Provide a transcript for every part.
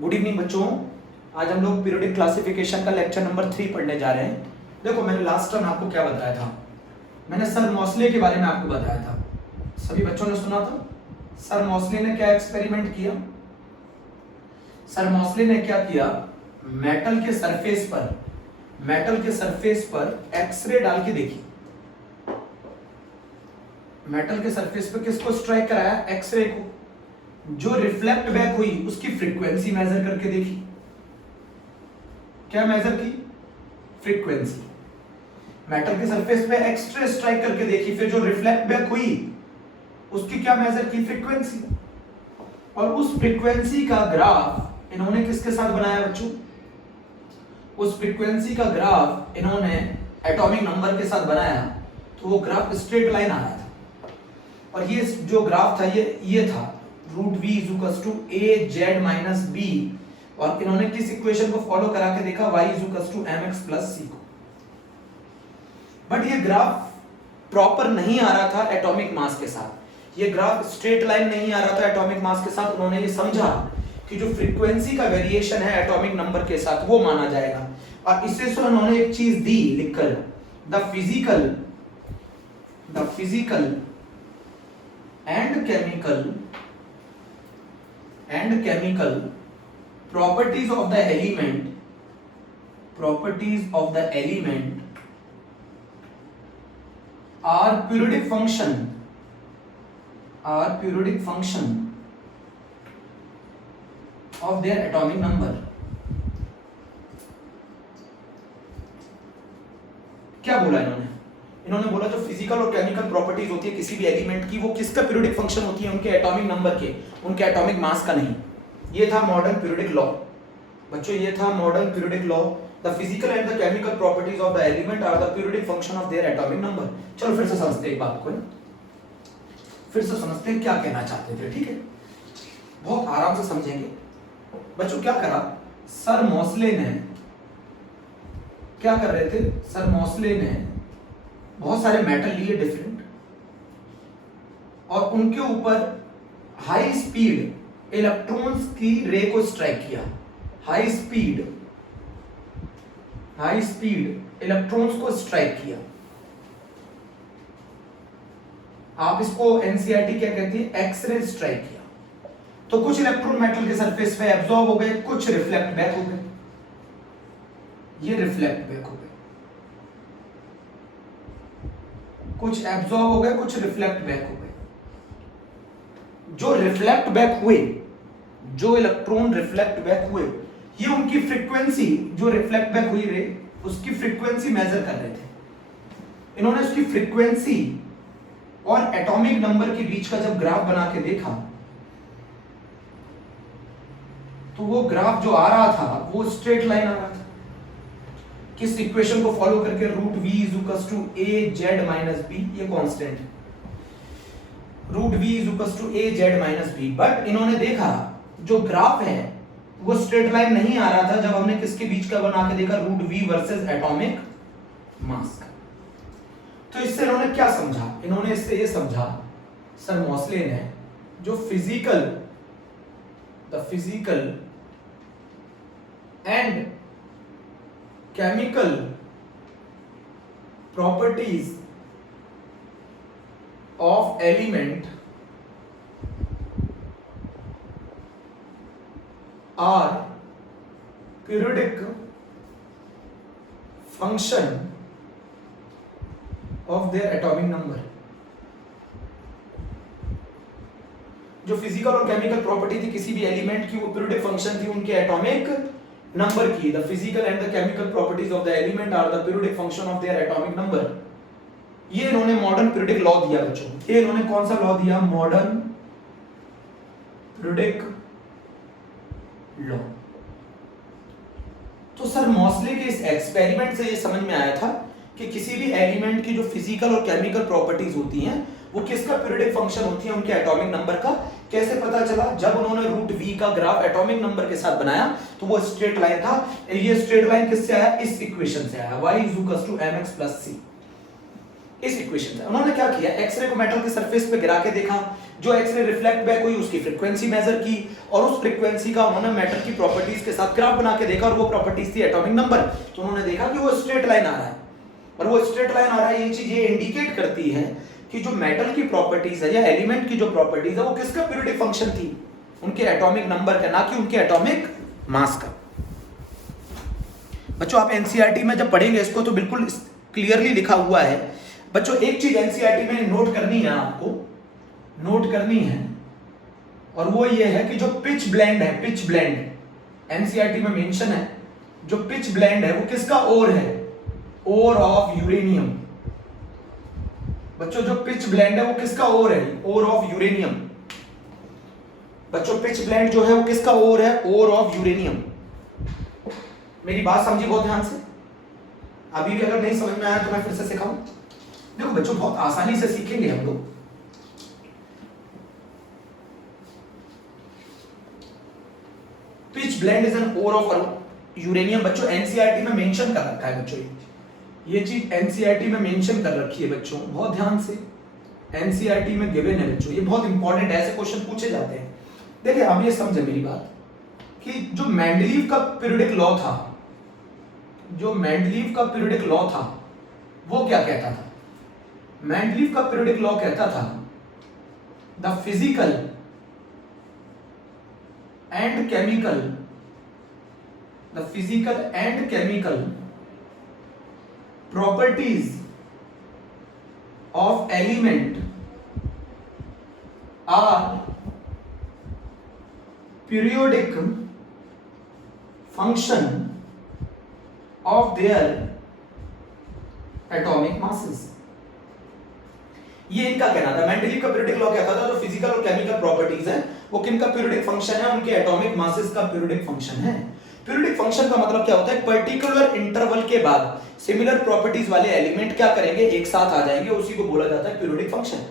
Good evening बच्चों। आज हम लोग पीरियोडिक क्लासिफिकेशन का लेक्चर नंबर 3 पढ़ने जा रहे हैं। देखो मैंने लास्ट टाइम आपको क्या बताया था, मैंने सर मॉसले के बारे में आपको बताया था। सभी बच्चों ने सुना था। सर मॉसले ने क्या एक्सपेरिमेंट किया? सर मॉसले ने क्या किया, मेटल के सरफेस पर एक्सरे डाल के देखी। मेटल के सरफेस पर किसको स्ट्राइक कराया? एक्सरे को। जो रिफ्लेक्ट बैक हुई उसकी फ्रीक्वेंसी मेजर करके देखी। क्या मेजर की? फ्रीक्वेंसी। मेटल के सरफेस पे एक्सरे स्ट्राइक करके देखी, फिर जो रिफ्लेक्ट बैक हुई उसकी क्या मेजर की? फ्रीक्वेंसी। और उस फ्रीक्वेंसी का ग्राफ इन्होंने किसके साथ बनाया बच्चों? उस फ्रीक्वेंसी का ग्राफ इन्होंने एटॉमिक नंबर के साथ बनाया, तो वो ग्राफ स्ट्रेट लाइन आ रहा था। और ये जो ग्राफ था ये था √v = az - b, और इन्होंने किस इक्वेशन को फॉलो करा के देखा? y = mx + c को। बट ये ग्राफ प्रॉपर नहीं आ रहा था एटॉमिक मास के साथ, ये ग्राफ स्ट्रेट लाइन नहीं आ रहा था एटॉमिक मास के साथ। उन्होंने ये समझा कि जो फ्रीक्वेंसी का वेरिएशन है एटॉमिक नंबर के साथ वो माना जाएगा, और इससे सो उन्होंने एक चीज दी लिखकर, the physical and chemical properties of the element are periodic function of their atomic number। क्या बोला इन्होंने बोला जो फिजिकल और केमिकल प्रॉपर्टीज होती है किसी भी एलिमेंट की, वो किसका पीरियोडिक फंक्शन होती है? उनके एटॉमिक नंबर के, उनके एटॉमिक मास का नहीं। ये था मॉडर्न पीरियोडिक लॉ बच्चों, ये था modern periodic law. The physical and the chemical properties of the element are the periodic function of their atomic number. चलो फिर से समझते हैं एक बात को, फिर से समझते हैं क्या कहना चाहते थे। ठीक है, बहुत आराम से समझेंगे बच्चों। क्या करा सर मॉसले ने? क्या कर रहे थे सर मॉसले ने? बहुत सारे मेटल लिए डिफरेंट, और उनके ऊपर हाई स्पीड इलेक्ट्रॉन्स की रे को स्ट्राइक किया। हाई स्पीड इलेक्ट्रॉन्स को स्ट्राइक किया। आप इसको एनसीईआरटी क्या कहती है? एक्सरे स्ट्राइक किया। तो कुछ इलेक्ट्रॉन मेटल के सरफेस पे एब्जॉर्ब हो गए, कुछ रिफ्लेक्ट बैक हो गए। ये रिफ्लेक्ट बैक हो गए, कुछ एब्जॉर्ब हो गए, कुछ रिफ्लेक्ट बैक हो गए। जो रिफ्लेक्ट बैक हुए, जो इलेक्ट्रॉन रिफ्लेक्ट बैक हुए, ये उनकी फ्रीक्वेंसी, जो रिफ्लेक्ट बैक हुई रे उसकी फ्रीक्वेंसी मेजर कर रहे थे। इन्होंने उसकी फ्रीक्वेंसी और एटॉमिक नंबर के बीच का जब ग्राफ बना के देखा, तो वो ग्राफ जो आ रहा था वो स्ट्रेट लाइन आ रहा था। किस इक्वेशन को फॉलो करके? √v = az - b, ये कांस्टेंट है। √v = az - b। बट इन्होंने देखा जो ग्राफ है वो स्ट्रेट लाइन नहीं आ रहा था जब हमने किसके बीच का बना के देखा? √v वर्सेस एटॉमिक मास का। तो इससे इन्होंने क्या समझा? इन्होंने इससे ये समझा सर मॉसले ने, जो physical and chemical properties of element are periodic function of their atomic number. जो फिजिकल और केमिकल प्रॉपर्टी थी किसी भी एलिमेंट की, वो पीरियोडिक फंक्शन थी उनके एटॉमिक नंबर की। The physical and the chemical properties of the element are the periodic function of their atomic number. ये इन्होंने मॉडर्न पीरियोडिक लॉ दिया बच्चों। ये इन्होंने कौन सा लॉ दिया? Modern periodic law. तो सर मॉसले के इस एक्सपेरिमेंट से ये समझ में आया था कि किसी भी एलिमेंट की जो फिजिकल और केमिकल प्रॉपर्टीज होती हैं वो किसका पीरियोडिक फंक्शन होती है? उनके एटॉमिक नंबर का। कैसे पता चला? जब उन्होंने √v का ग्राफ एटॉमिक नंबर के साथ बनाया तो वो स्ट्रेट लाइन था। ये स्ट्रेट लाइन किससे आया? इस इक्वेशन से आया, y = mx + c। इस इक्वेशन से उन्होंने क्या किया? एक्सरे को मेटल के सरफेस पे गिरा के देखा, जो एक्सरे रिफ्लेक्ट बैक हुई उसकी फ्रीक्वेंसी मेजर की, और उस फ्रीक्वेंसी का उन्होंने मैटर की प्रॉपर्टीज के साथ ग्राफ बना के देखा, और वो प्रॉपर्टीज थी एटॉमिक नंबर। तो उन्होंने देखा कि वो स्ट्रेट लाइन आ रहा है, और वो स्ट्रेट लाइन आ रहा है, ये चीज ये इंडिकेट करती है कि जो मेटल की प्रॉपर्टीज है या एलिमेंट की जो प्रॉपर्टीज है वो किसका पीरियोडिक फंक्शन थी, उनके एटॉमिक नंबर का, ना कि उनके एटॉमिक मास का। बच्चों आप एनसीईआरटी में जब पढ़ेंगे इसको तो बिल्कुल क्लियरली लिखा हुआ है। बच्चों एक चीज एनसीईआरटी में नोट करनी है, आपको नोट करनी है, और वो ये है कि जो पिच ब्लेंड है, पिच ब्लेंड एनसीईआरटी में मेंशन है, जो पिच ब्लेंड है वो किसका ओर है, ओर ऑफ यूरेनियम। बच्चों जो पिच ब्लेंड है वो किसका ओर है, ओर ऑफ यूरेनियम। बच्चों पिच ब्लेंड जो है वो किसका ओर है, ओर ऑफ यूरेनियम। मेरी बात समझी बहुत ध्यान से, अभी भी अगर नहीं समझ में आया तो मैं फिर से सिखाऊं। देखो बच्चों बहुत आसानी से सीखेंगे हम लोग। Pitch blende is an ore of uranium. बच्चों एनसीईआरटी में मेंशन कर रखा है बच्चों, ये चीज एनसीईआरटी में मेंशन कर रखी है बच्चों, बहुत ध्यान से एनसीईआरटी में गिवन है बच्चों, ये बहुत इंपॉर्टेंट है, ऐसे क्वेश्चन पूछे जाते हैं। देखिए आप ये समझे मेरी बात कि जो मेंडलीव का पीरियोडिक लॉ था, जो मेंडलीव का पीरियोडिक लॉ था वो क्या कहता था, मेंडलीव का पीरियोडिक लॉ कहता था the physical and chemical, the physical and chemical properties of element are periodic function of their atomic masses। ये इनका कहना था, मेंडलीव का पीरियोडिक लॉ कहता था जो फिजिकल और केमिकल प्रॉपर्टीज है वो किनका पीरियोडिक फंक्शन है, उनके एटॉमिक मासेस का पीरियोडिक फंक्शन है। पीरियोडिक फंक्शन का मतलब क्या होता है, पर्टिकुलर इंटरवल के बाद सिमिलर प्रॉपर्टीज वाले एलिमेंट क्या करेंगे, एक साथ आ जाएंगे, उसी को बोला जाता है पीरियोडिक फंक्शन।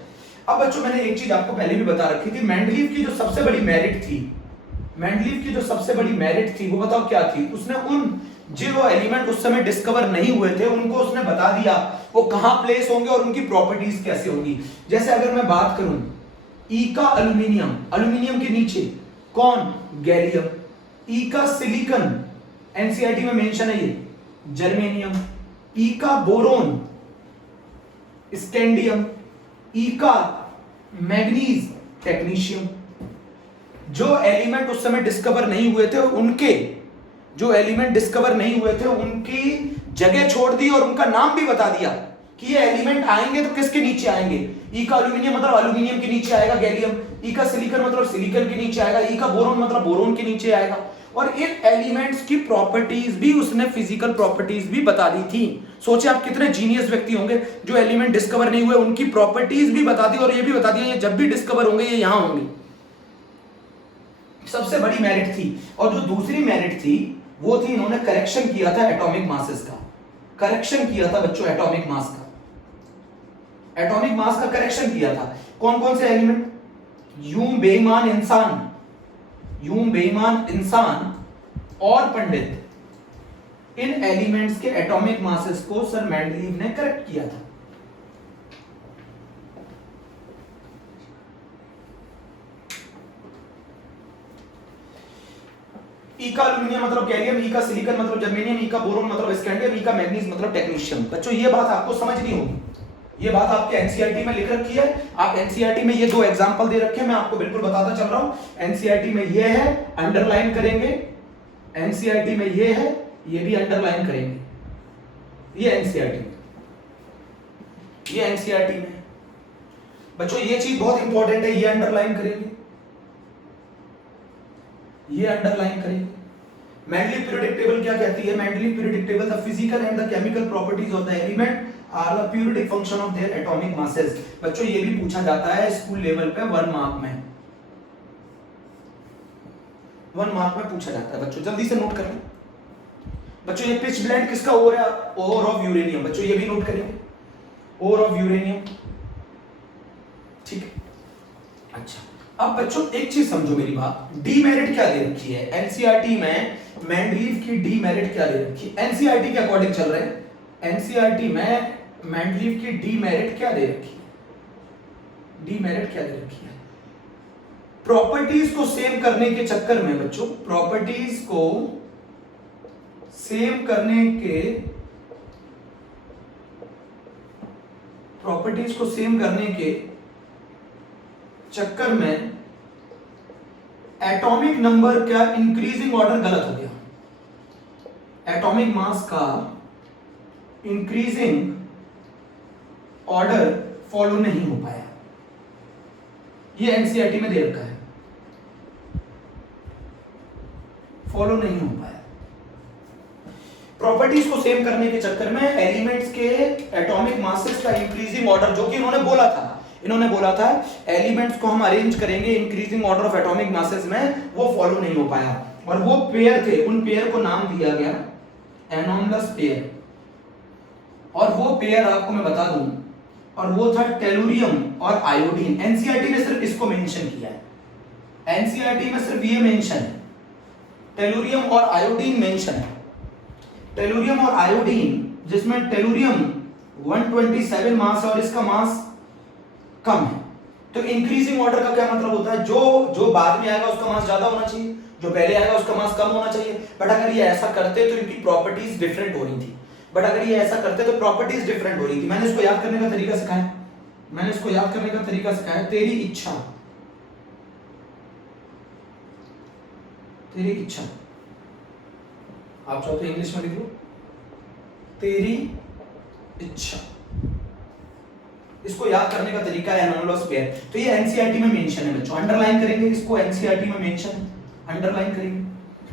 अब बच्चों मैंने एक चीज आपको पहले भी बता रखी थी, मेंडलीव की जो सबसे बड़ी मेरिट थी, मेंडलीव की जो सबसे बड़ी मेरिट थी वो बताओ क्या थी, उसने उन जो एलिमेंट उस समय डिस्कवर नहीं हुए थे उनको उसने बता दिया वो कहां प्लेस होंगे और उनकी प्रॉपर्टीज कैसे होंगी। जैसे अगर मैं बात करूं ई का एल्यूमिनियम, एल्यूमिनियम के नीचे कौन, गैलियम। ई का सिलिकॉन एनसीईआरटी में मेंशन है ये, जर्मेनियम। ई का बोरोन, स्कैंडियम। ई का मैग्नीज, टेक्नीशियम। जो एलिमेंट उस समय डिस्कवर नहीं हुए थे उनके, जो एलिमेंट डिस्कवर नहीं हुए थे उनकी जगह छोड़ दी और उनका नाम भी बता दिया कि ये एलिमेंट आएंगे तो किसके नीचे आएंगे। ई का एल्यूमिनियम मतलब एल्यूमिनियम के नीचे आएगा गैलियम। ई का सिलिकॉन मतलब सिलिकॉन के नीचे आएगा। ई का बोरोन मतलब बोरोन के नीचे आएगा। और इन एलिमेंट्स की प्रॉपर्टीज भी उसने, फिजिकल प्रॉपर्टीज भी बता दी थी। सोचिए आप कितने जीनियस व्यक्ति होंगे, जो एलिमेंट डिस्कवर नहीं हुए उनकी प्रॉपर्टीज भी बता दी और ये भी बता दिया ये जब भी डिस्कवर होंगे ये यहां होंगे। सबसे बड़ी मेरिट थी। और जो दूसरी मेरिट थी वो थी इन्होंने करेक्शन किया था एटॉमिक मासेस का, करेक्शन किया था बच्चों एटॉमिक मास का, एटॉमिक मास का करेक्शन किया था। कौन कौन से एलिमेंट, यूं बेईमान इंसान, यूं बेईमान इंसान और पंडित, इन एलिमेंट्स के एटॉमिक मासेस को सर मेंडलीव ने करेक्ट किया था। ई का एल्यूमिनियम मतलब गैलियम, ई का सिलिकॉन मतलब जर्मेनियम, ई का बोरोन मतलब स्कैंडियम, ई का मैग्नीज मतलब टेक्नीशियम। बच्चों ये बात आपको समझनी होगी, ये बात आपके एनसीईआरटी में लिख रखी है। आप एनसीईआरटी में ये दो एग्जांपल दे रखे हैं, मैं आपको बिल्कुल बताता चल रहा हूं। एनसीईआरटी में ये है, अंडरलाइन करेंगे। एनसीईआरटी में ये है, ये भी अंडरलाइन करेंगे। ये एनसीईआरटी में, ये एनसीईआरटी में बच्चों ये चीज बहुत इंपॉर्टेंट है, ये अंडरलाइन करेंगे, ये अंडरलाइन करेंगे। मेंडलीव पीरियोडिक टेबल क्या कहती है, Mendeleev periodic table the physical and the chemical properties of the element are the periodic function of their atomic masses. बच्चों ये भी पूछा जाता है स्कूल लेवल पे 1 मार्क में, 1 मार्क में पूछा जाता है। बच्चों जल्दी से नोट कर लें। बच्चों ये पिच ब्लेंड किसका ओर है, ओर ऑफ यूरेनियम। बच्चों ये भी नोट करेंगे, ओर ऑफ यूरेनियम, ठीक है। अच्छा अब बच्चों एक चीज समझो मेरी बात, डीमेरिट क्या दे रखी है एनसीईआरटी में, मेंडलीव की डीमेरिट क्या दे रखी है एनसीईआरटी के अकॉर्डिंग चल रहे हैं। एनसीईआरटी में मेंडलीव की डीमेरिट क्या दे रखी है, डीमेरिट क्या दे रखी है। प्रॉपर्टीज को सेम करने के चक्कर में बच्चों, प्रॉपर्टीज को सेम करने के चक्कर में एटॉमिक नंबर का इंक्रीजिंग ऑर्डर गलत हो गया। एटॉमिक मास का इंक्रीजिंग ऑर्डर फॉलो नहीं हो पाया। ये एनसीईआरटी में दे रखा है, फॉलो नहीं हो पाया। प्रॉपर्टीज को सेम करने के चक्कर में एलिमेंट्स के एटॉमिक मासेस का इंक्रीजिंग ऑर्डर, जो कि इन्होंने बोला था एलिमेंट्स को हम अरेंज करेंगे increasing order of atomic masses में, वो फॉलो नहीं हो पाया। और वो पेयर थे, उन पेयर को नाम दिया गया एनोमलस पेयर। और वो पेयर आपको मैं बता दूं, और वो था टेलुरियम और आयोडीन। एनसीईआरटी ने सिर्फ इसको मेंशन किया है, एनसीईआरटी में सिर्फ ये मेंशन है, टेलुरियम और आयोडीन मेंशन है। टेलुरियम और आयोडीन, जिसमें टेलुरियम 127 मास है और इसका मास कम है। तो इंक्रीजिंग ऑर्डर का क्या मतलब होता है, जो बाद में आएगा उसका मास ज्यादा होना चाहिए, जो पहले आएगा उसका मास कम होना चाहिए। बट अगर ये ऐसा करते तो इनकी प्रॉपर्टीज डिफरेंट हो रही थी। तो प्रॉपर्टीज डिफरेंट हो रही थी। मैंने इसको याद करने का तरीका सिखाया, तेरी इच्छा। आप चाहो तो इंग्लिश में लिख लो, तेरी इच्छा। इसको याद करने का तरीका है एनोमलस पेयर। तो ये एनसीईआरटी में मेंशन है बच्चों, अंडरलाइन करेंगे इसको, एनसीईआरटी में मेंशन है, अंडरलाइन करेंगे।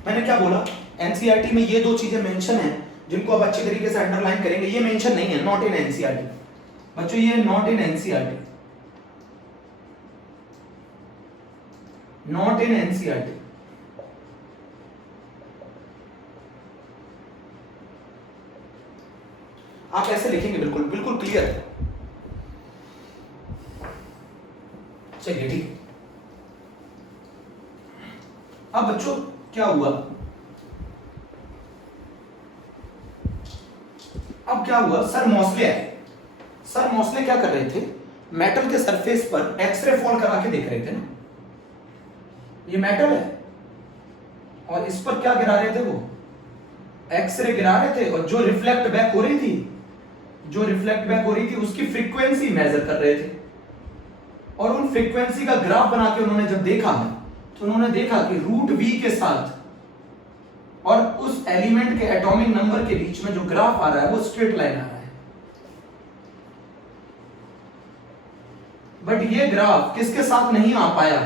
मैंने क्या बोला, एनसीईआरटी में ये दो चीजें मेंशन है जिनको आप अच्छी तरीके से अंडरलाइन करेंगे। ये मेंशन नहीं है, नॉट इन एनसीईआरटी बच्चों, ये not in NCERT, not in NCERT. आप ऐसे लिखेंगे, बिल्कुल क्लियर है। चलिए ठीक। अब बच्चों क्या हुआ, सर मॉसले आए। सर मॉसले क्या कर रहे थे, मेटल के सरफेस पर एक्सरे फॉल करा के देख रहे थे ना। ये मेटल है और इस पर क्या गिरा रहे थे, वो एक्सरे गिरा रहे थे, और जो रिफ्लेक्ट बैक हो रही थी उसकी फ्रीक्वेंसी मेजर कर रहे थे। और उन फ्रीक्वेंसी का ग्राफ बना के उन्होंने जब देखा तो उन्होंने देखा कि रूट वी के साथ और उस एलिमेंट के एटॉमिक नंबर के बीच में जो ग्राफ आ रहा है वो स्ट्रेट लाइन आ रहा है। बट ये ग्राफ किसके साथ नहीं आ पाया,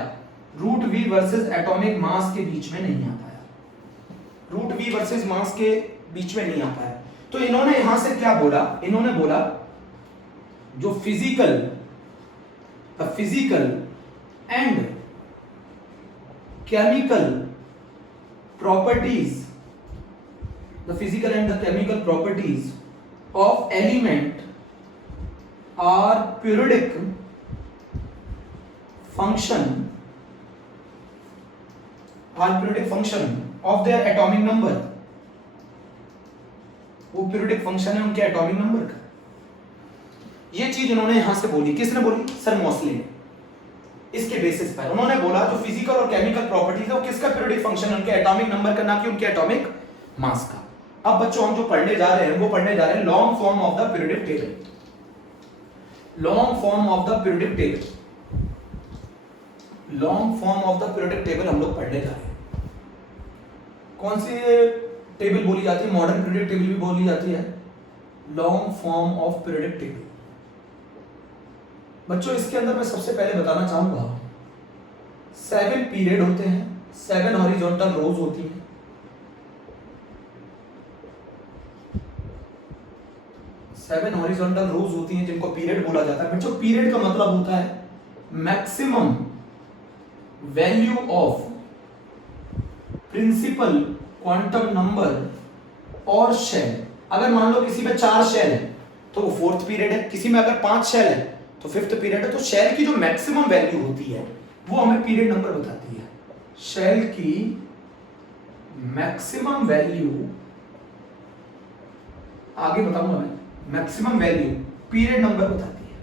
root v versus atomic mass के बीच में नहीं आ पाया, रूट वी वर्सेस मास के बीच में नहीं आ पाया। तो इन्होंने यहां से क्या बोला, इन्होंने बोला जो physical and chemical properties, the physical and the chemical properties of element are periodic function of their atomic number। वो periodic function है उनके atomic number का। ये चीज उन्होंने यहां से बोली, किसने बोली, सर मॉसले ने। इसके बेसिस पर उन्होंने बोला जो फिजिकल और केमिकल प्रॉपर्टीज है वो किसका periodic function है, उनके एटॉमिक नंबर का, ना कि उनके एटॉमिक मास का। अब बच्चों हम जो पढ़ने जा रहे हैं long form of the periodic table. Long form of the periodic table हम लोग पढ़ने जा रहे हैं। कौन सी टेबल बोली जाती है, मॉडर्न पीरियोडिक टेबल भी बोली जाती है, long form of periodic table. बच्चों इसके अंदर मैं सबसे पहले बताना चाहूंगा 7 पीरियड होते हैं, 7 हॉरिजॉन्टल रोज होती हैं। 7 हॉरिजॉन्टल रोज होती हैं जिनको पीरियड बोला जाता है। बच्चों पीरियड का मतलब होता है maximum value of principal quantum number और शेल। अगर मान लो किसी में 4 शेल है तो वो 4th पीरियड है, किसी में अगर 5 शेल है तो 5th पीरियड है। तो शेल की जो मैक्सिमम वैल्यू होती है वो हमें पीरियड नंबर बताती है। शेल की मैक्सिमम वैल्यू, आगे बताऊंगा मैं, मैक्सिमम वैल्यू पीरियड नंबर बताती है।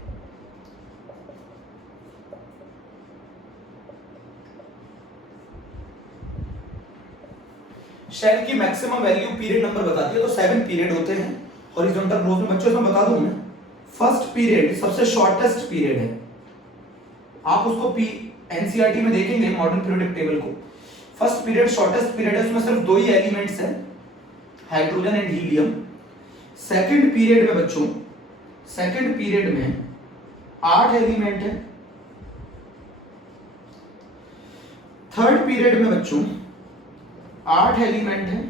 शेल की मैक्सिमम वैल्यू पीरियड नंबर बताती है, तो 7 पीरियड होते हैं हॉरिजॉन्टल ग्रोथ में। बच्चों इसमें बता दूं मैं, फर्स्ट पीरियड सबसे शॉर्टेस्ट पीरियड है, आप उसको एनसीईआरटी में देखेंगे मॉडर्न पीरियोडिक टेबल को। फर्स्ट पीरियड शॉर्टेस्ट पीरियड है, उसमें सिर्फ 2 ही एलिमेंट्स हैं, hydrogen and helium. Second period में बच्चों, सेकंड पीरियड में 8 एलिमेंट है। थर्ड पीरियड में बच्चों 8 एलिमेंट है।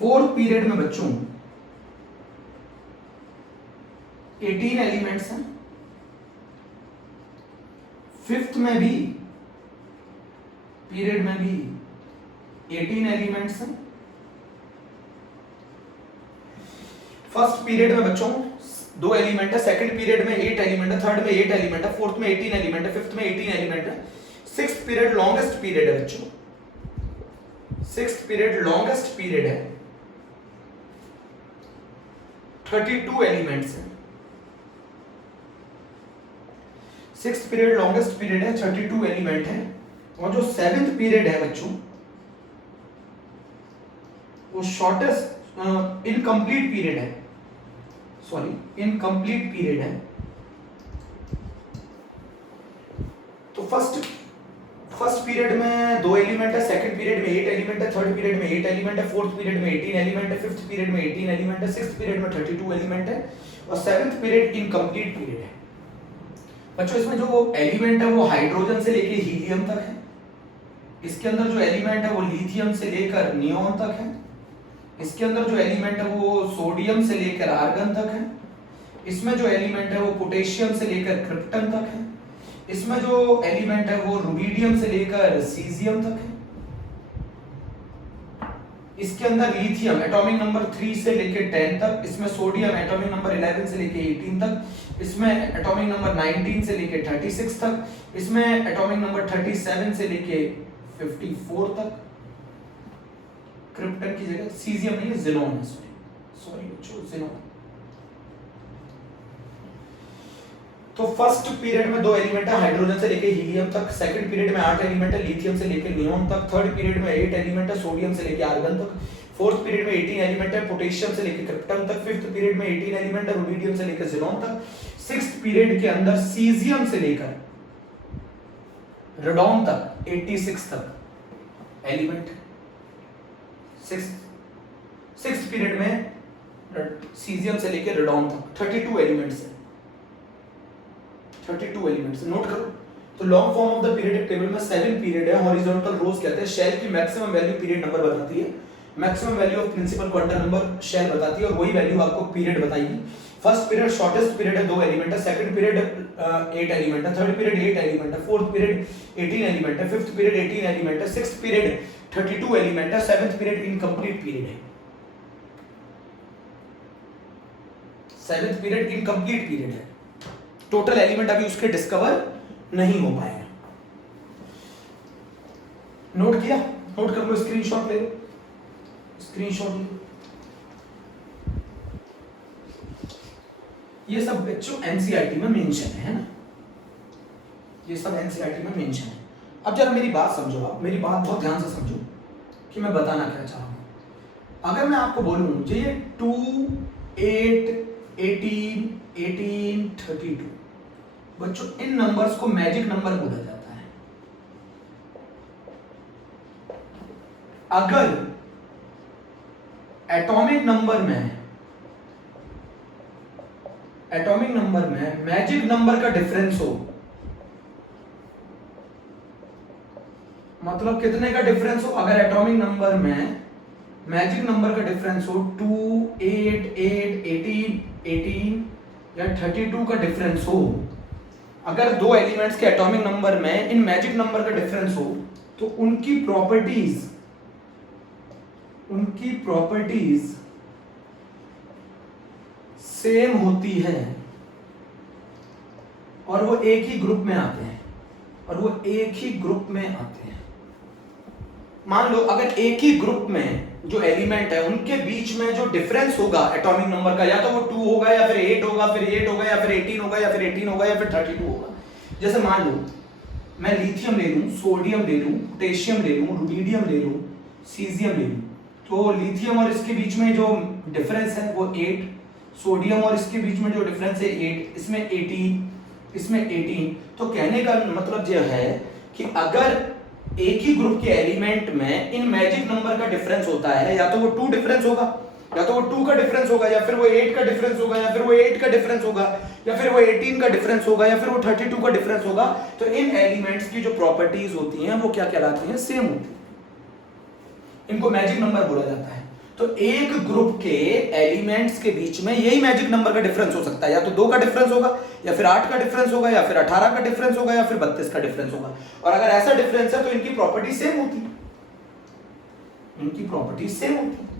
फोर्थ पीरियड में बच्चों 18 एलिमेंट्स हैं। फिफ्थ में भी पीरियड में भी 18 एलिमेंट्स हैं। फर्स्ट पीरियड में बच्चों 2 एलिमेंट है, सेकंड पीरियड में 8 एलिमेंट है, थर्ड में 8 एलिमेंट है, फोर्थ में 18 एलिमेंट है, फिफ्थ में 18 एलिमेंट है। सिक्स्थ पीरियड लॉन्गेस्ट पीरियड है बच्चों, सिक्स्थ पीरियड लॉन्गेस्ट पीरियड है, 32 एलिमेंट्स है। सिक्स्थ पीरियड लॉन्गेस्ट पीरियड है, 32 एलिमेंट है। और जो सेवेंथ पीरियड है बच्चों वो शॉर्टेस्ट इनकम्प्लीट पीरियड है, सॉरी इनकम्प्लीट पीरियड है। तो फर्स्ट पीरियड में 2 एलिमेंट है, सेकंड पीरियड में 8 एलिमेंट है, थर्ड पीरियड में 8 एलिमेंट है, फोर्थ पीरियड में 18 एलिमेंट है, फिफ्थ पीरियड में 18 एलिमेंट है, सिक्स्थ पीरियड में 32 एलिमेंट है और सेवेंथ पीरियड इनकम्प्लीट पीरियड है। बच्चों इसमें जो एलिमेंट है वो हाइड्रोजन से लेकर हीलियम तक है। इसके अंदर जो एलिमेंट है वो लिथियम से लेकर नियोन तक है। इसके अंदर जो एलिमेंट है वो सोडियम से लेकर आर्गन तक है। इसमें जो एलिमेंट है वो पोटेशियम से लेकर क्रिप्टन तक है। इसमें जो एलिमेंट है वो रुबिडियम से लेकर सीजियम तक है। इसके अंदर लिथियम एटॉमिक नंबर 3 से लेकर 10 तक, इसमें सोडियम एटॉमिक नंबर 11 से लेकर 18 तक, इसमें एटॉमिक नंबर 19 से लेकर 36 तक, इसमें एटॉमिक नंबर 37 से लेकर 54 तक। क्रिप्टन की जगह सीजियम नहीं है, ज़ेनॉन है, सॉरी बच्चों ज़ेनॉन। तो फर्स्ट पीरियड में 2 एलिमेंट है हाइड्रोजन से लेकर हीलियम तक, सेकंड पीरियड में 8 एलिमेंट है लिथियम से लेकर नियोन तक, थर्ड पीरियड में 8 एलिमेंट है सोडियम से लेकर आर्गन तक, फोर्थ पीरियड में 18 एलिमेंट है पोटेशियम से लेकर क्रिप्टन तक, फिफ्थ पीरियड में 18 एलिमेंट है रुबिडियम से लेकर ज़ेनॉन तक, सिक्स्थ पीरियड के अंदर सीजियम से लेकर रेडॉन तक 86 तक एलिमेंट। सिक्स्थ पीरियड में सीजियम से लेकर रेडॉन तक 32 एलिमेंट्स है, 32 एलिमेंट्स नोट करो। तो long form of the periodic table में 7 पीरियड है, हॉरिजॉन्टल रोज कहते हैं। शेल की मैक्सिमम वैल्यू पीरियड नंबर बताती है, maximum value of principal quantum number shell बताती है और वही वैल्यू आपको पीरियड बताएगी। फर्स्ट पीरियड शॉर्टेस्ट पीरियड है, 2 एलिमेंट है, सेकंड पीरियड 8 एलिमेंट है, थर्ड पीरियड 8 एलिमेंट है, फोर्थ पीरियड 18 एलिमेंट है, फिफ्थ पीरियड 18 एलिमेंट है, सिक्स्थ पीरियड 32 एलिमेंट है, सेवेंथ पीरियड इनकम्प्लीट पीरियड है। सेवेंथ पीरियड इनकम्प्लीट पीरियड है, टोटल एलिमेंट अभी उसके डिस्कवर नहीं हो पाए। नोट किया? नोट कर लो, स्क्रीनशॉट ले लो, स्क्रीनशॉट ले लो। ये सब बच्चों एनसीईआरटी में मेंशन है ना, ये सब एनसीईआरटी में मेंशन है। अब जरा मेरी बात समझो, आप मेरी बात बहुत ध्यान से समझो कि मैं बताना क्या चाह रहा हूं। अगर मैं आपको बोलूं मुझे ये 2 8 18 18 32 बच्चों इन नंबर्स को मैजिक नंबर बोला जाता है। अगर एटॉमिक नंबर में मैजिक नंबर का डिफरेंस हो, मतलब कितने का डिफरेंस हो? अगर एटॉमिक नंबर में मैजिक नंबर का डिफरेंस हो 2 8 8 18 18 या 32 का डिफरेंस हो, अगर 2 एलिमेंट्स के एटॉमिक नंबर में इन मैजिक नंबर का डिफरेंस हो तो उनकी प्रॉपर्टीज सेम होती है और वो एक ही ग्रुप में आते हैं। मान लो अगर एक ही ग्रुप में जो एलिमेंट है उनके बीच में जो डिफरेंस होगा एटॉमिक नंबर का, या तो वो 2 होगा या फिर 8 होगा, फिर 8 होगा या फिर 18 होगा या फिर 18 होगा या फिर 32 होगा। जैसे मान लो मैं लिथियम ले लूं, सोडियम ले लूं, पोटेशियम ले लूं, रुबिडियम ले लूं, सीजियम ले लूं, तो लिथियम और इसके बीच में जो डिफरेंस है वो 8, सोडियम और इसके बीच में जो डिफरेंस है 8, इसमें 18, इसमें 18। तो कहने का मतलब यह है कि अगर एक ही ग्रुप के एलिमेंट में इन मैजिक नंबर का डिफरेंस होता है, या तो वो 2 डिफरेंस होगा, या तो वो 2 का डिफरेंस होगा, या फिर वो 8 का डिफरेंस होगा, या फिर वो 8 का डिफरेंस होगा, या फिर वो 18 का डिफरेंस होगा, या फिर वो 32 का डिफरेंस होगा, तो इन एलिमेंट्स की जो प्रॉपर्टीज होती हैं वो क्या कहलाती हैं? सेम होती है। इनको मैजिक नंबर बोला जाता है। तो एक ग्रुप के एलिमेंट्स के बीच में यही मैजिक नंबर का डिफरेंस हो सकता है, या तो 2 का डिफरेंस होगा, या फिर 8 का डिफरेंस होगा, या फिर 18 का डिफरेंस होगा, या फिर 32 का डिफरेंस होगा। और अगर ऐसा डिफरेंस है तो इनकी प्रॉपर्टी सेम होती है, इनकी प्रॉपर्टी सेम होती है।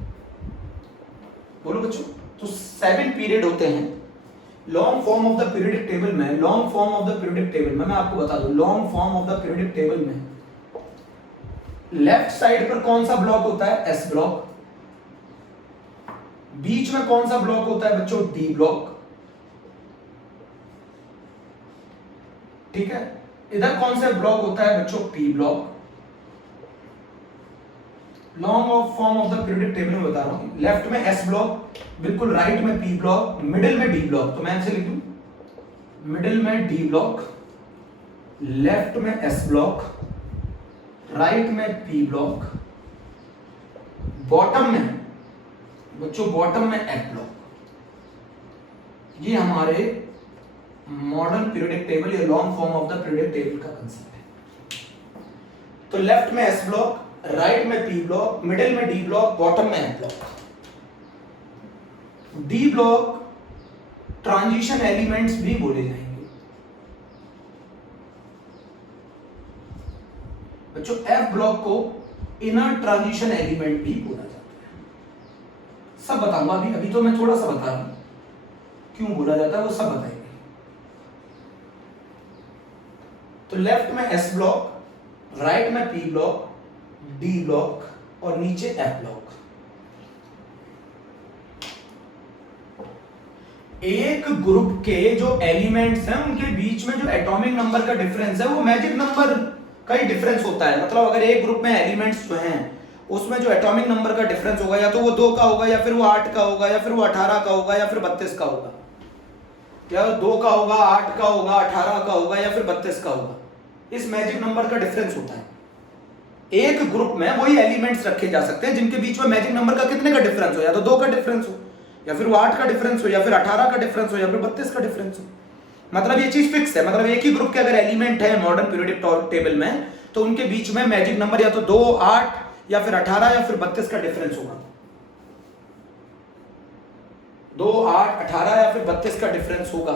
बोलो बच्चों। तो 7 पीरियड होते हैं। Long form of the periodic table में, long form of the periodic table में मैं आपको बता दूं, long form of the periodic table में लेफ्ट साइड पर कौन सा ब्लॉक होता है? S block. बीच में कौन सा ब्लॉक होता है बच्चों? D block. ठीक है। इधर कौन सा ब्लॉक होता है बच्चों? P block. Long off form of the periodic table में बता रहा हूं, लेफ्ट में एस ब्लॉक, बिल्कुल राइट में पी ब्लॉक, मिडिल में डी ब्लॉक। तो मैं ऐसे लिख दूं, मिडिल में डी ब्लॉक, लेफ्ट में एस ब्लॉक, राइट में पी ब्लॉक, बॉटम में बच्चों, बॉटम में एफ ब्लॉक। ये हमारे मॉडर्न पीरियडिक टेबल या long form of the periodic table का कंसेप्ट है। तो लेफ्ट में एस ब्लॉक, राइट में पी ब्लॉक, मिडिल में डी ब्लॉक, बॉटम में F block. D block transition elements भी बोले जाएंगे बच्चों। एफ ब्लॉक को इनर ट्रांजिशन एलिमेंट भी बोला जाता है। सब बताऊंगा अभी, अभी तो मैं थोड़ा सा बता रहा हूं क्यों बोला जाता है, वो सब बताएंगे। तो लेफ्ट में एस ब्लॉक, राइट में पी ब्लॉक, डी ब्लॉक और नीचे एफ ब्लॉक। एक ग्रुप के जो एलिमेंट्स हैं उनके बीच में जो एटॉमिक नंबर का डिफरेंस है वो मैजिक नंबर का ही डिफरेंस होता है। मतलब अगर एक ग्रुप में एलिमेंट्स जो हैं उसमें जो एटॉमिक नंबर का डिफरेंस होगा, या तो वो 2 का होगा, या फिर वो 8 का होगा, या फिर वो 18 का होगा, या फिर 32 का होगा, या 2 का होगा, 8 का होगा, 18 का होगा, या फिर 32 का होगा। इस मैजिक नंबर का डिफरेंस होता है। एक ग्रुप में वही एलिमेंट्स रखे जा सकते हैं जिनके बीच में मैजिक नंबर का कितने का डिफरेंस हो, या तो 2 का डिफरेंस हो, या फिर वो 8 का डिफरेंस हो, या फिर 18 का डिफरेंस हो, या फिर 32 का डिफरेंस हो। मतलब ये चीज फिक्स है। मतलब एक ही ग्रुप के अगर एलिमेंट है मॉडर्न पीरियडिक टेबल में, तो उनके बीच में मैजिक नंबर या तो 2, 8 या फिर 18 या फिर 32 का डिफरेंस होगा। 2, 8, 18 या फिर 32 का डिफरेंस होगा।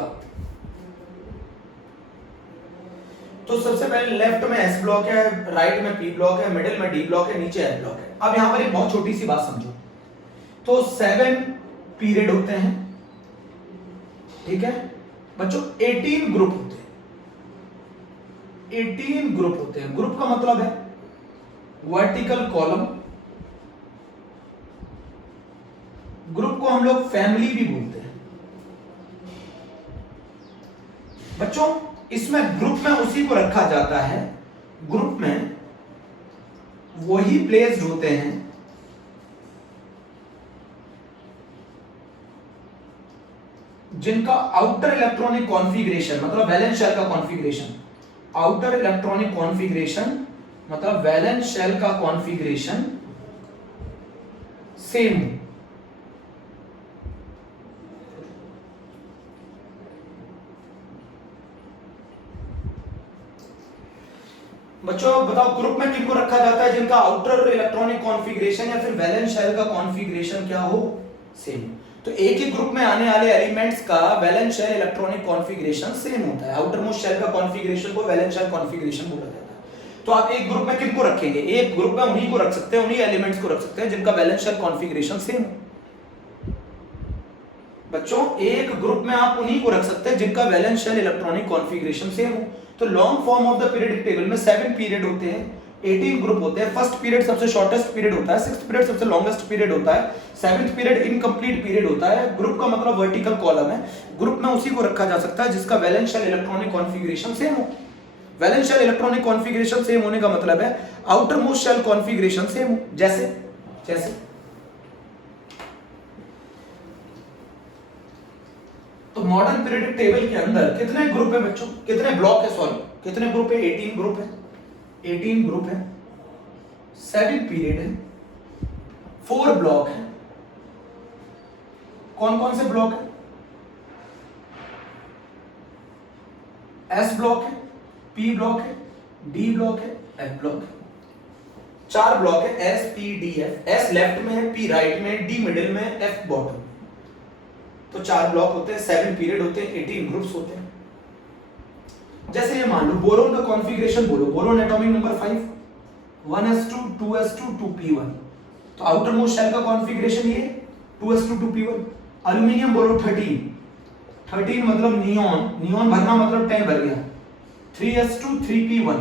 तो सबसे पहले लेफ्ट में एस ब्लॉक है, राइट में पी ब्लॉक है, मिडिल में डी ब्लॉक है, नीचे एफ ब्लॉक है। अब यहां पर एक बहुत छोटी सी बात समझो। तो 7 पीरियड होते हैं, ठीक है बच्चों। 18 ग्रुप होते हैं, 18 ग्रुप होते हैं। ग्रुप का मतलब है वर्टिकल कॉलम। ग्रुप को हम लोग फैमिली भी बोलते हैं बच्चों। इसमें ग्रुप में उसी को रखा जाता है, ग्रुप में वही प्लेस्ड होते हैं जिनका आउटर इलेक्ट्रॉनिक कॉन्फ़िगरेशन, मतलब वैलेंस शेल का कॉन्फ़िगरेशन, आउटर इलेक्ट्रॉनिक कॉन्फ़िगरेशन मतलब वैलेंस शेल का कॉन्फ़िगरेशन सेम। बच्चों बताओ, ग्रुप में किनको रखा जाता है जिनका आउटर इलेक्ट्रॉनिक कॉन्फ़िगरेशन या फिर वैलेंस शेल का कॉन्फ़िगरेशन क्या हो? सेम। तो एक ही ग्रुप में आने वाले एलिमेंट्स का valence shell electronic configuration same होता है। आउटर मोस्ट शेल का कॉन्फ़िगरेशन को वैलेंस शेल कॉन्फ़िगरेशन बोला जाता है। तो आप एक ग्रुप में किनको रखेंगे? एक ग्रुप में उन्हीं को रख सकते हैं, उन्हीं एलिमेंट्स को रख सकते हैं जिनका वैलेंस शेल कॉन्फ़िगरेशन सेम हो। बच्चों एक ग्रुप में आप उन्हीं को रख सकते हैं जिनका valence shell electronic configuration same हो। तो long form of the periodic table में 7 पीरियड होते हैं, 18 ग्रुप होते हैं। फर्स्ट पीरियड सबसे शॉर्टेस्ट पीरियड होता है, 6th पीरियड सबसे लॉन्गेस्ट पीरियड होता है, 7th पीरियड इनकम्प्लीट पीरियड होता है। ग्रुप का मतलब वर्टिकल कॉलम है। ग्रुप में उसी को रखा जा सकता है जिसका valence shell electronic configuration same हो। Valence shell electronic configuration same होने का मतलब है outer most shell configuration same हो। जैसे जैसे तो मॉडर्न पीरियोडिक टेबल के अंदर कितने ग्रुप है बच्चों, कितने ब्लॉक है, सॉरी कितने ग्रुप है, 18 ग्रुप है, 18 ग्रुप है, 7 पीरियड है, 4 ब्लॉक है। कौन कौन से ब्लॉक है? एस ब्लॉक है, पी ब्लॉक है, डी ब्लॉक है, एफ ब्लॉक है। 4 ब्लॉक है, S P D F. S left में है, पी राइट में, डी मिडिल में, एफ बॉटम। तो 4 ब्लॉक होते हैं, 7 पीरियड होते हैं, 18 ग्रुप्स होते हैं। जैसे ये मान लो बोरोन का कॉन्फ़िगरेशन बोलो, boron atomic number 5, 1s2 2s2 2p1। तो आउटर मोस्ट शेल का कॉन्फ़िगरेशन ये 2s2 2p1। एल्यूमिनियम बोलो 13, 13 मतलब नियॉन, नियॉन भरना मतलब 10 भर गया, 3s2 3p1।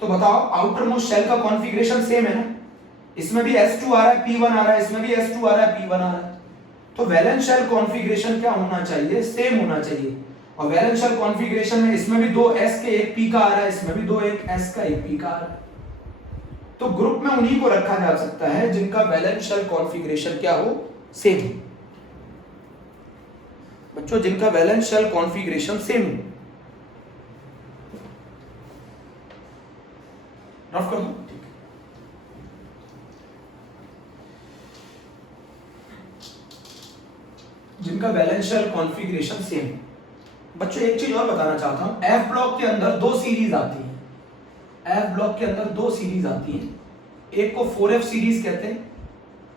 तो बताओ आउटर मोस्ट शेल का कॉन्फ़िगरेशन सेम है ना, इसमें भी s2 आ रहा है, p1 आ रहा है, इसमें भी s2 आ रहा है, p1 आ रहा है। तो वैलेंस शेल कॉन्फ़िगरेशन क्या होना चाहिए? सेम होना चाहिए। और वैलेंस शेल कॉन्फ़िगरेशन में इसमें भी 2 s के 1 p का आ रहा है, इसमें भी 2 1 s का 1 p का आ रहा है। तो ग्रुप में उन्हीं को रखा जा सकता है जिनका वैलेंस शेल कॉन्फ़िगरेशन क्या हो, सेम हो। बच्चों जिनका वैलेंस शेल कॉन्फ़िगरेशन सेम हो, रफ कर दो, ठीक है। जिनका वैलेंस शेल कॉन्फ़िगरेशन सेम। बच्चों एक चीज और बताना चाहता हूं, एफ ब्लॉक के अंदर 2 सीरीज आती है, एफ ब्लॉक के अंदर 2 सीरीज आती है। एक को 4f सीरीज कहते हैं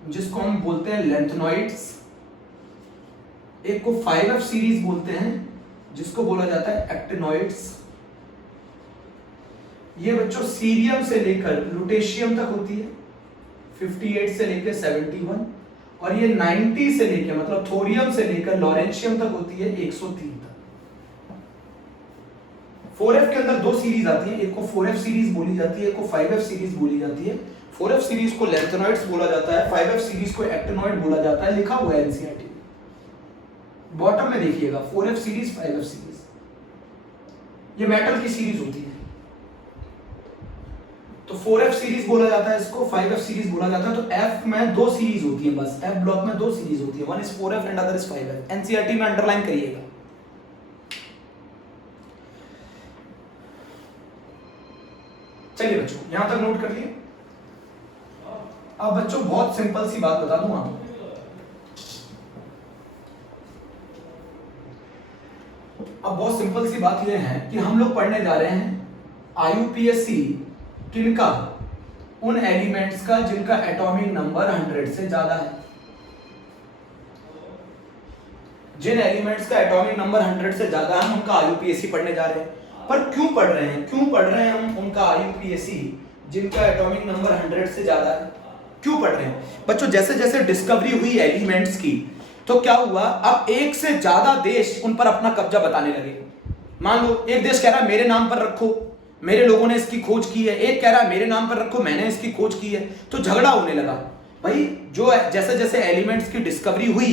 जिसको हम बोलते हैं लेंथनॉइड्स, एक को 5f सीरीज बोलते हैं जिसको बोला जाता है एक्टिनॉइड्स। ये बच्चों सीरियम से लेकर लुटेशियम तक होती है, 58 से लेकर 71, और ये 90 से लेकर मतलब थोरियम से लेकर लॉरेंशियम तक होती है 103 तक। 4f के अंदर 2 सीरीज आती है, एक को 4f सीरीज बोली जाती है, एक को 5f सीरीज बोली जाती है। 4f सीरीज को लेंथनॉइड्स बोला जाता है, 5f सीरीज को एक्टिनॉइड बोला जाता है, लिखा हुआ है एनसीईआरटी बॉटम में देखिएगा, 4f सीरीज 5f सीरीज। ये मेटल की सीरीज होती है। तो 4f सीरीज बोला जाता है इसको, 5f सीरीज बोला जाता है। तो f में 2 सीरीज होती है बस, f ब्लॉक में 2 सीरीज होती है, one is 4f and other is 5f। NCERT में अंडरलाइन करिएगा। चलिए बच्चों यहां तक नोट कर लिए। अब बच्चों बहुत सिंपल सी बात बता दूं आपको, अब बहुत सिंपल सी बात यह है कि हम लोग पढ़ने जा रहे हैं आईयूपीएसी किनका, उन एलिमेंट्स का जिनका एटॉमिक नंबर 100 से ज्यादा है। जिन एलिमेंट्स का एटॉमिक नंबर 100 से ज्यादा है उनका आईयूपीएसी पढ़ने जा रहे हैं। पर क्यों पढ़ रहे हैं, क्यों पढ़ रहे हैं हम उनका आईयूपीएसी जिनका एटॉमिक नंबर 100 से ज्यादा है? क्यों पढ़ रहे हैं बच्चों? जैसे जैसे डिस्कवरी हुई एलिमेंट्स की तो क्या हुआ, अब एक से ज्यादा देश उन पर अपना कब्जा बताने लगे। मान लो एक देश कह रहा है मेरे नाम पर रखो, मेरे लोगों ने इसकी खोज की है, एक कह रहा है मेरे नाम पर रखो, मैंने इसकी खोज की है। तो झगड़ा होने लगा। भाई जो जैसे जैसे एलिमेंट्स की डिस्कवरी हुई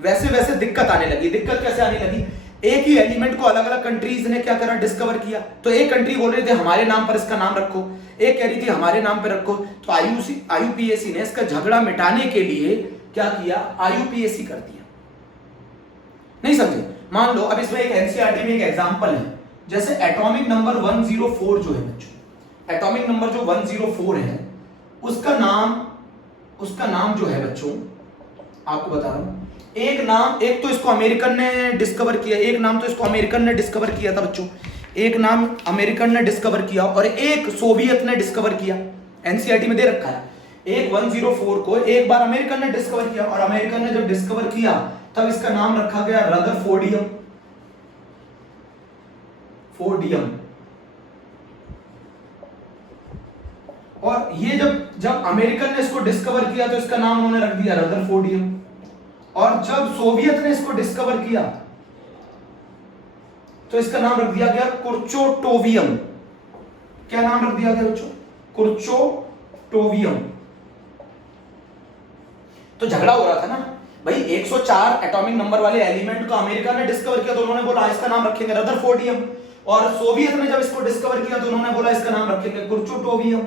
वैसे वैसे दिक्कत आने लगी। दिक्कत कैसे आने लगी? एक ही एलिमेंट को अलग अलग कंट्रीज ने क्या करा, डिस्कवर किया। तो एक कंट्री बोल रही थी हमारे नाम पर इसका नाम रखो, एक कह रही थी हमारे नाम पर रखो। तो आईयूपीएसी ने इसका झगड़ा मिटाने के लिए क्या किया, आईयूपीएसी कर दिया। नहीं समझे? मान लो अब इसमें एक एनसीईआरटी में एक एग्जांपल है, जैसे एटॉमिक नंबर 104 जो है बच्चों, एटॉमिक नंबर जो 104 है उसका नाम जो है बच्चों, आपको बता रहा हूं, एक नाम, एक तो इसको अमेरिकन ने डिस्कवर किया, एक नाम तो इसको अमेरिकन ने डिस्कवर किया था बच्चों, एक नाम अमेरिकन ने डिस्कवर किया और एक सोवियत ने डिस्कवर किया। एनसीईआरटी में दे रखा है। एक 104 को एक बार अमेरिकन ने डिस्कवर किया और अमेरिकन ने जब डिस्कवर किया तब इसका नाम रखा गया रदरफोर्डियम। और ये जब अमेरिकन ने इसको डिस्कवर किया तो इसका नाम उन्होंने रख दिया रदरफोर्डियम। और जब सोवियत ने इसको डिस्कवर किया तो इसका नाम रख दिया गया कुर्चोटोवियम। क्या नाम रख दिया गया बच्चों? कुर्चोटोवियम। तो झगड़ा हो रहा था ना भाई, 104 एटॉमिक नंबर वाले एलिमेंट को अमेरिका ने डिस्कवर किया तो उन्होंने बोला इसका नाम रखेंगे रदरफोर्डियम, और सोवियत ने जब इसको डिस्कवर किया तो उन्होंने बोला इसका नाम रखेंगे कुर्चोटोवियम।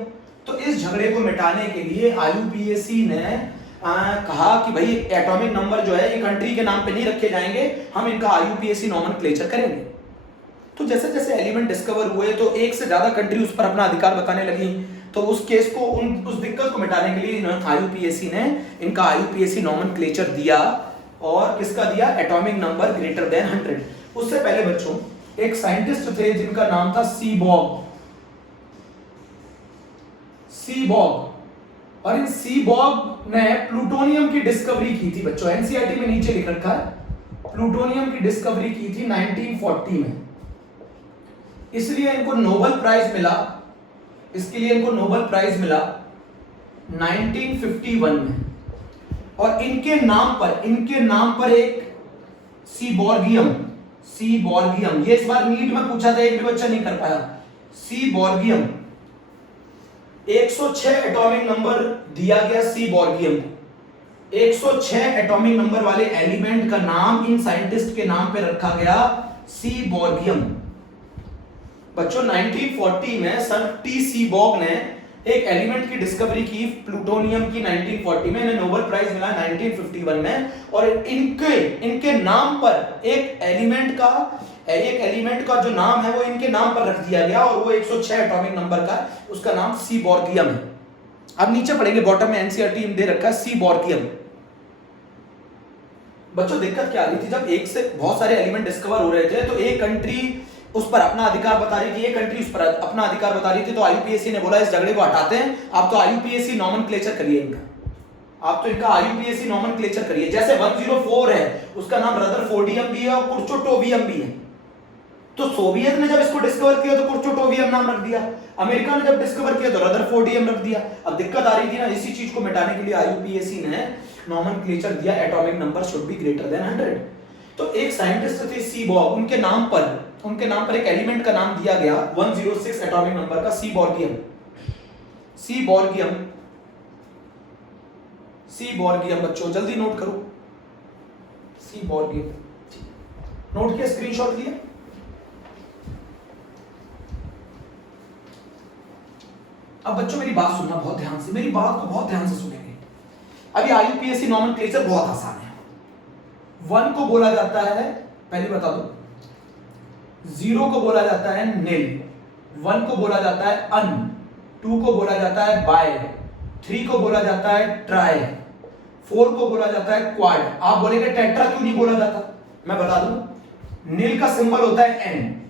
तो इस झगड़े को मिटाने के लिए आईयूपीएसी ने कहा कि भाई एटॉमिक नंबर जो है ये कंट्री के नाम पे नहीं रखे जाएंगे, हम इनका आईयूपीएसी नॉमेनक्लेचर करेंगे। तो जैसे जैसे एलिमेंट डिस्कवर हुए तो एक से ज्यादा कंट्री उस पर अपना अधिकार बताने लगी, तो उस केस को उस दिक्कत को मिटाने के लिए आईयूपीएसी ने इनका आईयूपीएसी नॉमेनक्लेचर दिया। और किसका दिया? Atomic number greater than 100। उससे पहले बच्चों एक साइंटिस्ट थे जिनका नाम था सीबॉग। और इन सीबॉग ने प्लूटोनियम की डिस्कवरी की थी बच्चों, एनसीईआरटी में नीचे लिख रखा है, प्लूटोनियम की डिस्कवरी की थी 1940 में। इसलिए इनको नोबेल प्राइज मिला, इसके लिए इनको नोबेल प्राइज मिला 1951 में। और इनके नाम पर एक सीबॉर्गियम, ये इस बार नीट में पूछा था, एक भी बच्चा नहीं कर पाया। सीबॉर्गियम 106 एटॉमिक नंबर दिया गया सीबॉर्गियम को। 106 एटॉमिक नंबर वाले एलिमेंट का नाम इन साइंटिस्ट के नाम पे रखा गया सीबॉर्गियम। बच्चों 1940 में सर टी सीबॉग ने एक एलिमेंट की डिस्कवरी की प्लूटोनियम की 1940 में, इन्हें नोबेल प्राइज मिला 1951 में। और इनके नाम पर एक एलिमेंट का जो नाम है वो इनके नाम पर रख दिया गया, और वो 106 एटॉमिक नंबर का, उसका नाम सीबॉर्गियम है। अब नीचे पढ़ेंगे, बॉटम में एनसीईआरटी दे रखा है सीबॉर्गियम। बच्चों दिक्कत क्या आ रही थी, जब एक से बहुत सारे एलिमेंट डिस्कवर हो रहे थे तो एक कंट्री उस पर अपना अधिकार बता रही थी, एक कंट्री उस पर अपना अधिकार बता रही थी। तो आईयूपीएसी ने बोला इस झगड़े को हटाते हैं, आप तो आईयूपीएसी नॉमेनक्लेचर करिए इनका, आप तो इनका आईयूपीएसी नॉमेनक्लेचर करिए। जैसे 104 है उसका नाम रदरफोर्डियम भी है और कुर्चोटोवियम भी है। तो सोवियत ने जब इसको डिस्कवर किया तो कुर्चोटोवियम नाम रख दिया, अमेरिका ने जब डिस्कवर किया तो रदरफोर्डियम रख दिया। अब दिक्कत आ रही थी ना, इसी चीज को मिटाने के लिए आईयूपीएसी ने नॉमेनक्लेचर दिया, atomic number should be greater than 100। तो एक साइंटिस्ट थे सीबॉग, उनके नाम पर एक एलिमेंट का नाम दिया गया 106 एटॉमिक नंबर का सीबॉर्गियम। बच्चों जल्दी नोट करो, सीबॉर्गियम नोट किया, स्क्रीनशॉट लिया। अब बच्चों मेरी बात सुनना बहुत ध्यान से, मेरी बात को बहुत ध्यान से सुनेंगे। अभी आईयूपीएसी नॉमेनक्लेचर बहुत आसान है। 1 को बोला जाता है, पहले बता दो, 0 को बोला जाता है निल, 1 को बोला जाता है अन, 2 को बोला जाता है बाय, 3 को बोला जाता है ट्राई, 4 को बोला जाता है क्वाड। आप बोलेंगे टेट्रा क्यों नहीं बोला जाता, मैं बता दूं। निल का सिंबल होता है एन,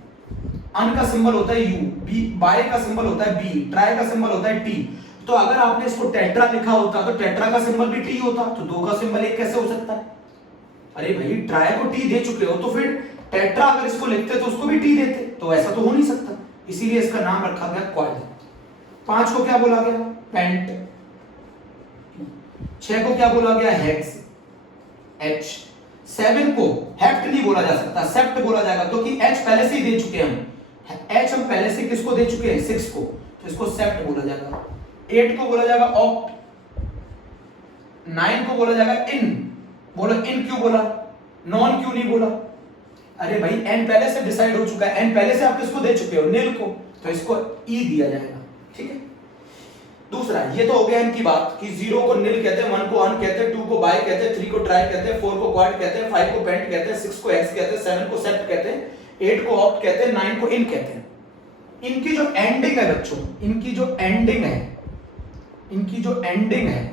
अन का सिंबल होता है यू, बी बाय का सिंबल होता है बी, ट्राई का सिंबल होता है टी। तो अगर आपने इसको टेट्रा लिखा होता तो टेट्रा का सिंबल भी टी होता, तो 2 का सिंबल 1 कैसे हो सकता है? अरे भाई ट्राई को टी दे चुके हो तो फिर टेट्रा अगर इसको लिखते तो उसको भी टी देते, तो ऐसा तो हो नहीं सकता, इसीलिए इसका नाम रखा गया क्वाड। 5 को क्या बोला गया? पेंट। 6 को क्या बोला गया? Hex, H. 7 को हेप्ट नहीं बोला जा सकता, सेप्ट बोला जाएगा, क्योंकि एच पहले से ही दे चुके हम, एच हम पहले से किसको दे चुके हैं? 6 को, तो इसको सेप्ट बोला जाएगा। 8 को बोला जाएगा ऑक्ट, 9 को बोला जाएगा इन। बोलो इन क्यों बोला, नॉन क्यों नहीं बोला? अरे भाई एन पहले से डिसाइड हो चुका है, एन पहले से आप किसको दे चुके हो? निल को, तो इसको ई दिया जाएगा, ठीक है। दूसरा, ये तो हो गया इनकी बात कि 0 को निल कहते हैं, 1 को अन कहते हैं, 2 को बाय कहते हैं, 3 को ट्राई कहते हैं, 4 को क्वाड कहते हैं, 5 को पेंट कहते हैं, 6 को एक्स कहते हैं, 7 को सेप्ट कहते हैं, 8 को ऑक्ट कहते हैं, 9 को इन कहते हैं। इनकी जो एंडिंग है बच्चों, इनकी जो एंडिंग है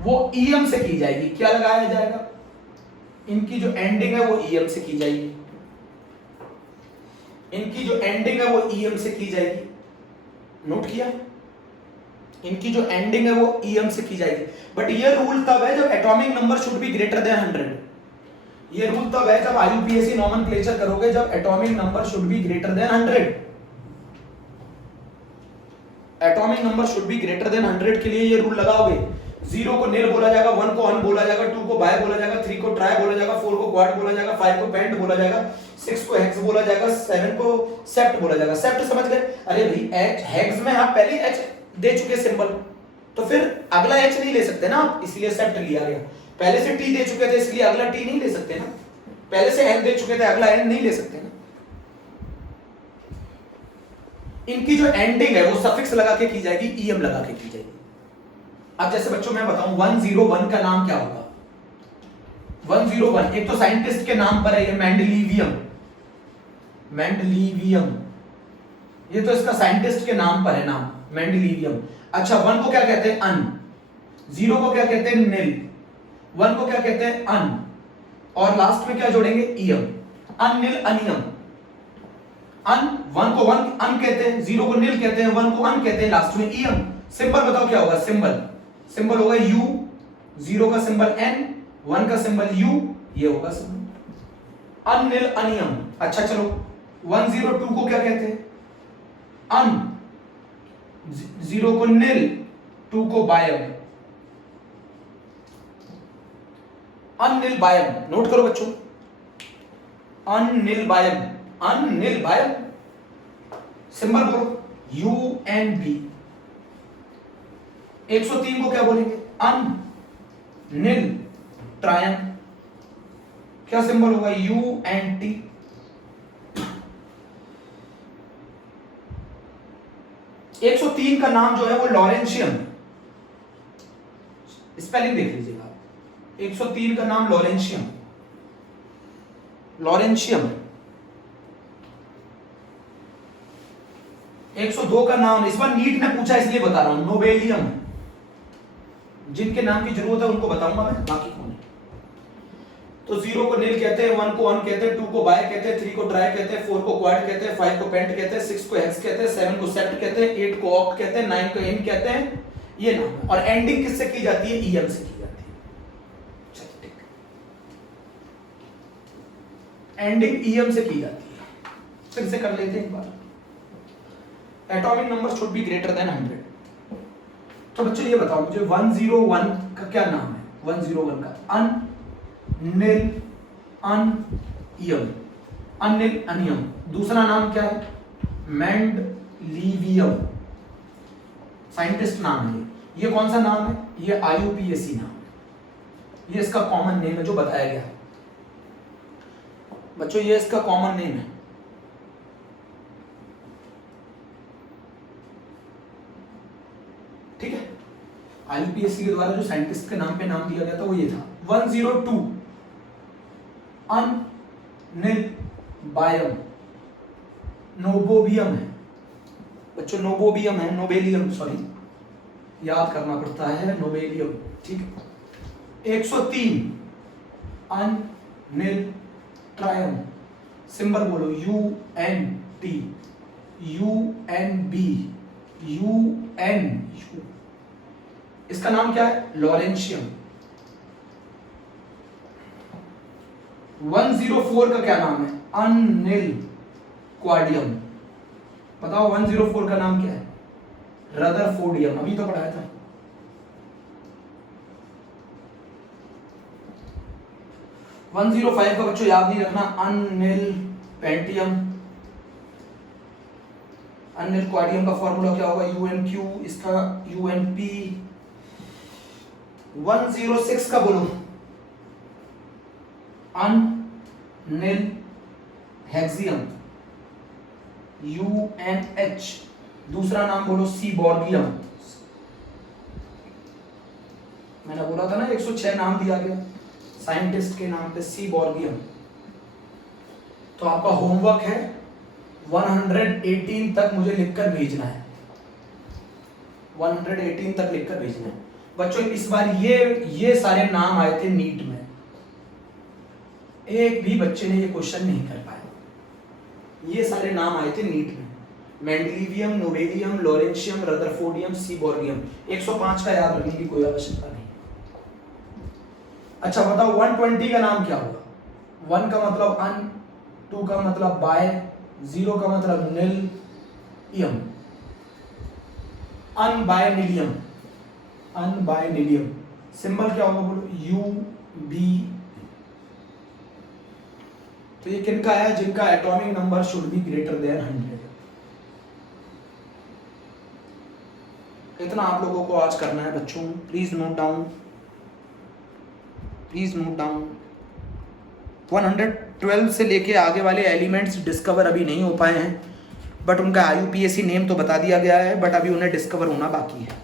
वो ईएम से की जाएगी। क्या लगाया जाएगा? इनकी जो एंडिंग है वो ईएम से की जाएगी, इनकी जो एंडिंग है वो ईएम से की जाएगी। नोट किया? इनकी जो एंडिंग है वो ईएम से की जाएगी। बट ये रूल तब है जब atomic number should be greater than 100। ये रूल तब है जब आईयूपीएसी नॉमेनक्लेचर करोगे जब atomic number should be greater than 100। Atomic number should be greater than 100 के लिए ये रूल लगाओगे। 0 को निल बोला जाएगा, 1 को अन बोला जाएगा, 2 को बाय बोला जाएगा, 3 को ट्राई बोला जाएगा, 4 को क्वाड बोला जाएगा, 5 को पेंट बोला जाएगा, 6 को हेक्स बोला जाएगा, 7 को सेप्ट बोला जाएगा। सेप्ट समझ गए? अरे भाई एच, हेक्स में आप पहले एच दे चुके सिंबल, तो फिर अगला एच नहीं ले सकते ना आप, इसलिए सेप्ट लिया गया। पहले से टी दे चुके थे इसलिए अगला टी नहीं ले सकते ना, पहले से एन दे चुके थे अगला एन नहीं ले सकते ना। इनकी जो एंडिंग है वो सफिक्स लगा के की जाएगी, ईएम लगा के की जाएगी। अब जैसे बच्चों मैं बताऊं 101 का नाम क्या होगा? 101 एक तो साइंटिस्ट के नाम पर है, ये मेंडलीवियम, मेंडलीवियम, ये तो इसका साइंटिस्ट के नाम पर है नाम, मेंडलीवियम। अच्छा 1 को क्या कहते हैं? अन। 0 को क्या कहते हैं? निल। 1 को क्या कहते हैं? अन। और लास्ट में क्या जोड़ेंगे? ईयम। अन निल अनियम। अन 1 को 1 अन कहते हैं, 0 को निल कहते हैं, 1 को अन कहते हैं, लास्ट में ईयम। सिंबल बताओ क्या होगा? सिंबल, सिंबल होगा यू, 0 का सिंबल एन, 1 का सिंबल यू, ये होगा सिंबल अन निल अनियम। अच्छा चलो 102 को क्या कहते हैं? अन। 0 को निल, 2 को बायम, अनिल बायम। नोट करो बच्चों, अनिल बायम, अनिल बायम। सिंबल बोलो यू एन बी। 103 को क्या बोलेंगे? अन निल ट्रायन, क्या सिंबल होगा? U N T. एक 103 का नाम जो है वो लॉरेंशियम, स्पेलिंग देख लीजिएगा। 103 का नाम लॉरेंशियम, लॉरेंशियम। 102 का नाम इस बार नीट ने पूछा इसलिए बता रहा हूं, नोबेलियम। जिनके नाम की जरूरत है उनको बताऊंगा मैं, बाकी कौन है। तो 0 को निल कहते हैं, 1 को अन कहते हैं, 2 को बाय कहते हैं, 3 को ट्राई कहते हैं, 4 को क्वाड कहते हैं, 5 को पेंट कहते हैं, 6 को हेक्स कहते हैं, 7 को सेप्ट कहते हैं, 8 को ऑक्ट कहते हैं, 9 को इन कहते हैं, ये नाम। और एंडिंग किससे की जाती है? ईएम से की जाती है। चलो ठीक, एंडिंग ईएम से की जाती है। फिर से कर लेते हैं एक बार। Atomic number should be greater than 100। तो बच्चों ये बताओ मुझे 101 का क्या नाम है? 101 का अन निल अनियम, अनिल अनियम। दूसरा नाम क्या है? मेंडलीवियम, साइंटिस्ट नाम है ये कौन सा नाम है? ये IUPAC नाम है, ये इसका कॉमन नेम है जो बताया गया है बच्चों, ये इसका कॉमन नेम है। ठीक है, IUPAC के द्वारा जो साइंटिस्ट के नाम पे नाम दिया गया था वो ये था। 102 अन निल बायम, नोबोबियम है बच्चों, नोबोबियम है, नोबेलियम सॉरी, याद करना पड़ता है, नोबेलियम। ठीक है। 103 अन निल ट्रायम, सिंबल बोलो UNT, UNB, UN, इसका नाम क्या है? लॉरेंशियम। 104 का क्या नाम है? अनिल क्वाडियम। बताओ 104 का नाम क्या है? रदरफोर्डियम, अभी तो पढ़ाया था। वन 105 का बच्चों याद नहीं रखना, अनिल पेंटियम। अनिल क्वाडियम का फॉर्मूला क्या होगा? UNQ, इसका UNP। 106 का बोलो, अनिल हेक्सियम, UNH। दूसरा नाम बोलो सीबॉर्गियम। मैंने बोला था ना 106 नाम दिया गया साइंटिस्ट के नाम पे, सीबॉर्गियम। तो आपका होमवर्क है 118 तक मुझे लिखकर भेजना है, 118 तक लिखकर भेजना है बच्चों। इस बार ये सारे नाम आए थे नीट में, एक भी बच्चे ने ये क्वेश्चन नहीं कर पाया। ये सारे नाम आए थे नीट में, मेंडलीवियम, नोबेलियम, लॉरेंशियम, रदरफोर्डियम, सीबॉर्गियम। 105 का याद रखने की कोई आवश्यकता नहीं। अच्छा बताओ 120 का नाम क्या होगा? 1 का मतलब अन, 2 का मतलब बाय, 0 का मतलब निल इयम, अनबायनिलियम, अनबायनिलियम। सिंबल क्या होगा बोलो? UB। तो ये किनका है? जिनका atomic number should be greater than 100। इतना आप लोगों को आज करना है बच्चों, please note down, please note down. 112 से लेके आगे वाले एलिमेंट्स डिस्कवर अभी नहीं हो पाए हैं बट उनका IUPAC नेम तो बता दिया गया है, बट अभी उन्हें डिस्कवर होना बाकी है।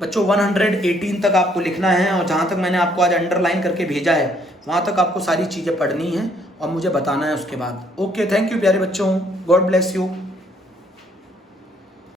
बच्चों 118 तक आपको लिखना है, और जहाँ तक मैंने आपको आज अंडरलाइन करके भेजा है वहाँ तक आपको सारी चीज़ें पढ़नी हैं और मुझे बताना है उसके बाद। ओके, थैंक यू प्यारे बच्चों, गॉड ब्लेस यू।